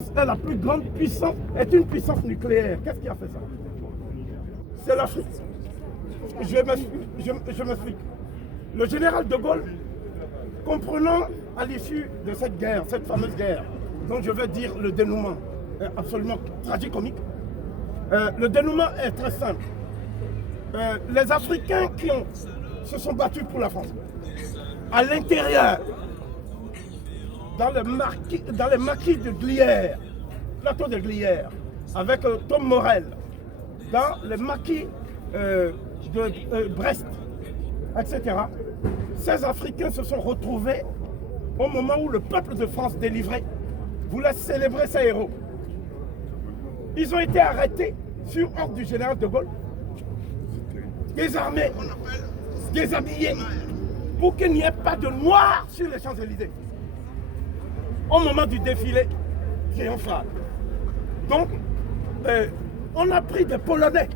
est la plus grande puissance, est une puissance nucléaire. Qu'est-ce qui a fait ça? C'est l'Afrique. Je m'explique. Le général de Gaulle, comprenant à l'issue de cette guerre, cette fameuse guerre, dont je vais dire le dénouement absolument tragicomique, le dénouement est très simple. Les Africains qui se sont battus pour la France, à l'intérieur, dans les maquis de Glières, plateau de Glières, avec Tom Morel, dans les maquis de Brest, etc. Ces Africains se sont retrouvés au moment où le peuple de France délivré voulait célébrer ses héros. Ils ont été arrêtés sur ordre du général de Gaulle, désarmés, déshabillés, pour qu'il n'y ait pas de noirs sur les Champs-Élysées au moment du défilé triomphal. Donc, on a pris des Polonais,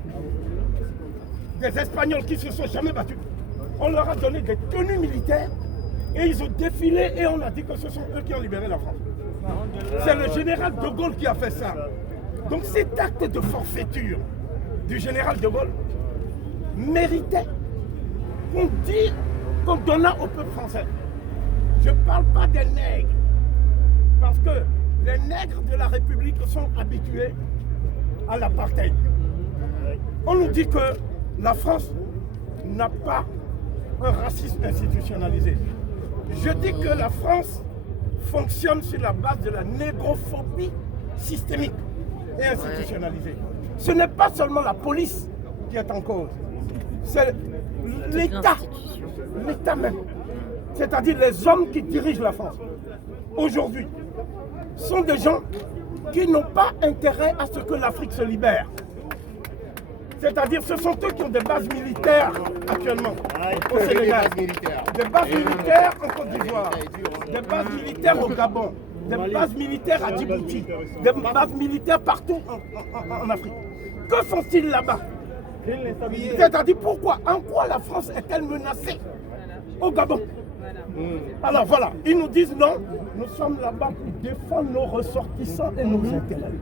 des Espagnols qui ne se sont jamais battus. On leur a donné des tenues militaires et ils ont défilé et on a dit que ce sont eux qui ont libéré la France. C'est le général de Gaulle qui a fait ça. Donc cet acte de forfaiture du général de Gaulle méritait qu'on donnât au peuple français. Je ne parle pas des nègres, parce que les nègres de la République sont habitués à l'apartheid. On nous dit que la France n'a pas un racisme institutionnalisé. Je dis que la France fonctionne sur la base de la négrophobie systémique et institutionnalisée. Ce n'est pas seulement la police qui est en cause, c'est l'État, l'État même, c'est-à-dire les hommes qui dirigent la France aujourd'hui sont des gens qui n'ont pas intérêt à ce que l'Afrique se libère. C'est-à-dire ce sont eux qui ont des bases militaires actuellement au Sénégal, des bases militaires en Côte d'Ivoire, des bases militaires au Gabon, des bases militaires à Djibouti, des bases militaires partout en Afrique. Que font-ils là-bas? C'est-à-dire pourquoi? En quoi la France est-elle menacée au Gabon? Alors voilà, ils nous disent non, nous sommes là-bas pour défendre nos ressortissants et nos intérêts.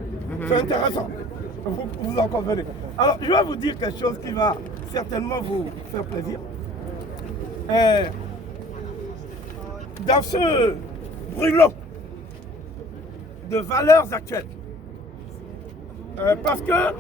C'est intéressant, vous en convenez. Alors je vais vous dire quelque chose qui va certainement vous faire plaisir. Dans ce brûlot de valeurs actuelles, parce que